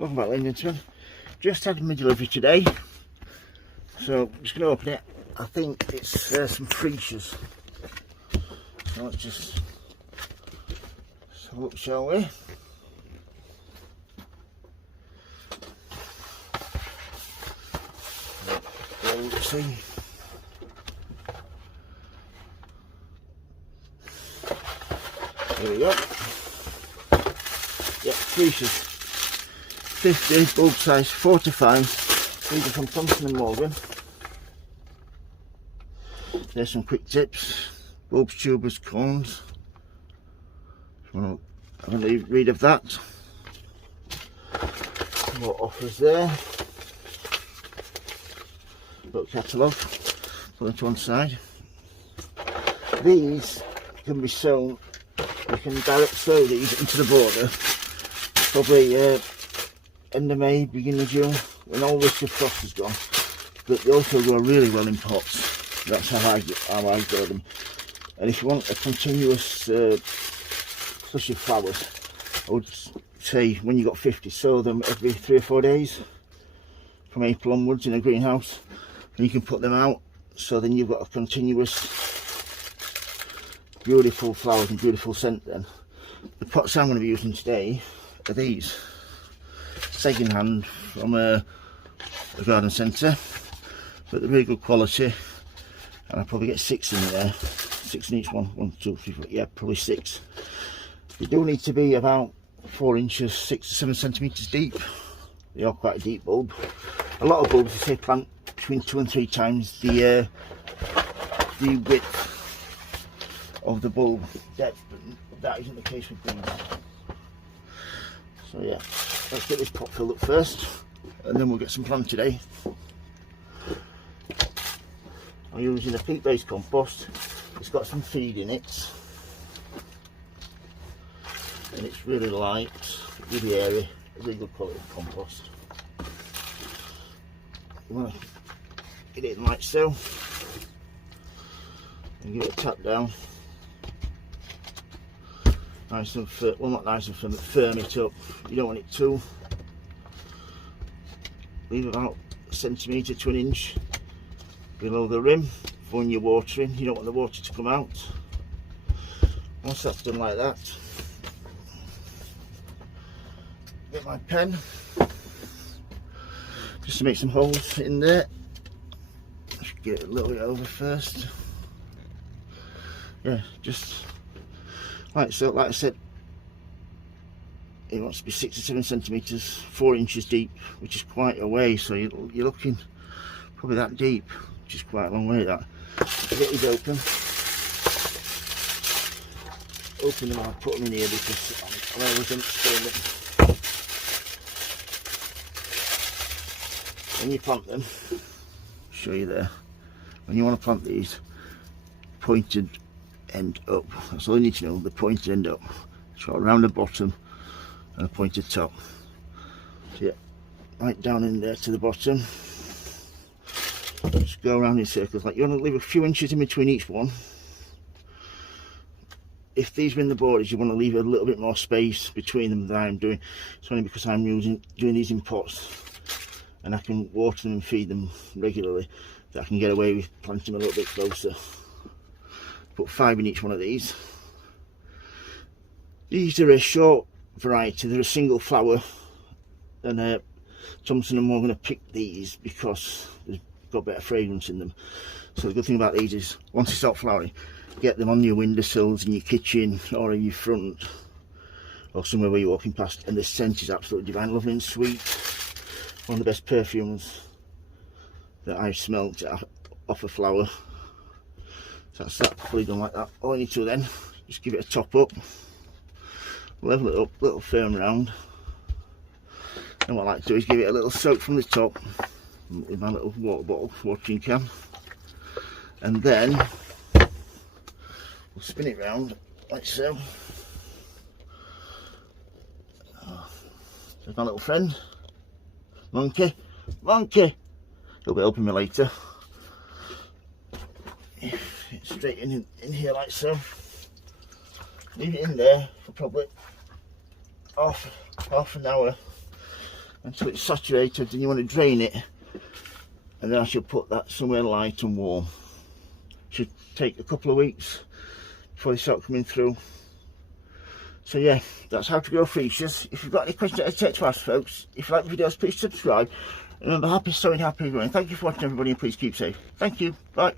Welcome back, ladies and gentlemen. Just had my delivery today, so I'm just going to open it. I think it's some freesias. So let's just have a look, shall we? Let's see. There we go. Yeah, freesias. 50 bulb size, 4 to 5. These are from Thompson and Morgan. There's some quick tips. Bulbs, tubers, cones. If you want to have a read of that. More offers there. Little catalogue. Put them to one side. These can be sewn. You can direct sew these into the border. Probably end of May, beginning of June, when all risk of frost is gone. But they also grow really well in pots. That's how I grow them. And if you want a continuous flush of flowers, I would say when you got 50, sow them every 3 or 4 days from April onwards in a greenhouse, and you can put them out. So then you've got a continuous beautiful flowers and beautiful scent. Then the pots I'm going to be using today are these. Second hand from a garden centre, but they're really good quality, and I probably get 6 in there, 6 in each one. 1, 2, 3, 4, yeah, probably 6. They do need to be about 4 inches, 6 to 7 centimetres deep. They are quite a deep bulb. A lot of bulbs, they say plant between 2 and 3 times the width of the bulb depth, but that isn't the case with these. So yeah, let's get this pot filled up first, and then we'll get some plant today. I'm using a peat-based compost. It's got some feed in it, and it's really light, really airy, really good quality compost. You want to get it in like so, and give it a tap down. Nice and firm, well not nice and firm, but firm it up. You don't want it too. Leave about a centimetre to an inch below the rim for when you're watering. You don't want the water to come out. Once that's done like that, get my pen just to make some holes in there. Just get it a little bit over first. Yeah, just like so. Like I said, it wants to be 6 to 7 centimetres, 4 inches deep, which is quite a way. So you're looking probably that deep, which is quite a long way. That get these open them. I'll put them in here because I always end up spilling them. When you plant them, I'll show you there. When you want to plant these, pointed end up. That's all you need to know. The pointed end up. So around the bottom and a pointed top. So yeah, right down in there to the bottom. Just go around in circles. Like you want to leave a few inches in between each one. If these are in the borders, you want to leave a little bit more space between them than I'm doing. It's only because I'm doing these in pots, and I can water them and feed them regularly, that I can get away with planting them a little bit closer. Put 5 in each one of these. These are a short variety. They're a single flower, and Thompson and Morgan have picked these because they've got better fragrance in them. So the good thing about these is once they start flowering, get them on your windowsills in your kitchen or in your front or somewhere where you're walking past, and the scent is absolutely divine, lovely and sweet. One of the best perfumes that I've smelt off a flower. So that's that fully done like that. All you need to then, just give it a top up, level it up, little firm round. And what I like to do is give it a little soak from the top with my little water bottle, watering can. And then we'll spin it round like so. There's my little friend, Monkey. He'll be helping me later. Straight in here like so. Leave it in there for probably half an hour, until it's saturated. Then you want to drain it, and then I should put that somewhere light and warm. Should take a couple of weeks before they start coming through. So yeah, that's how to grow freesias. If you've got any questions, hesitate to ask, folks. If you like the videos, please subscribe. Remember, happy sowing, happy growing. Thank you for watching, everybody, and please keep safe. Thank you. Bye.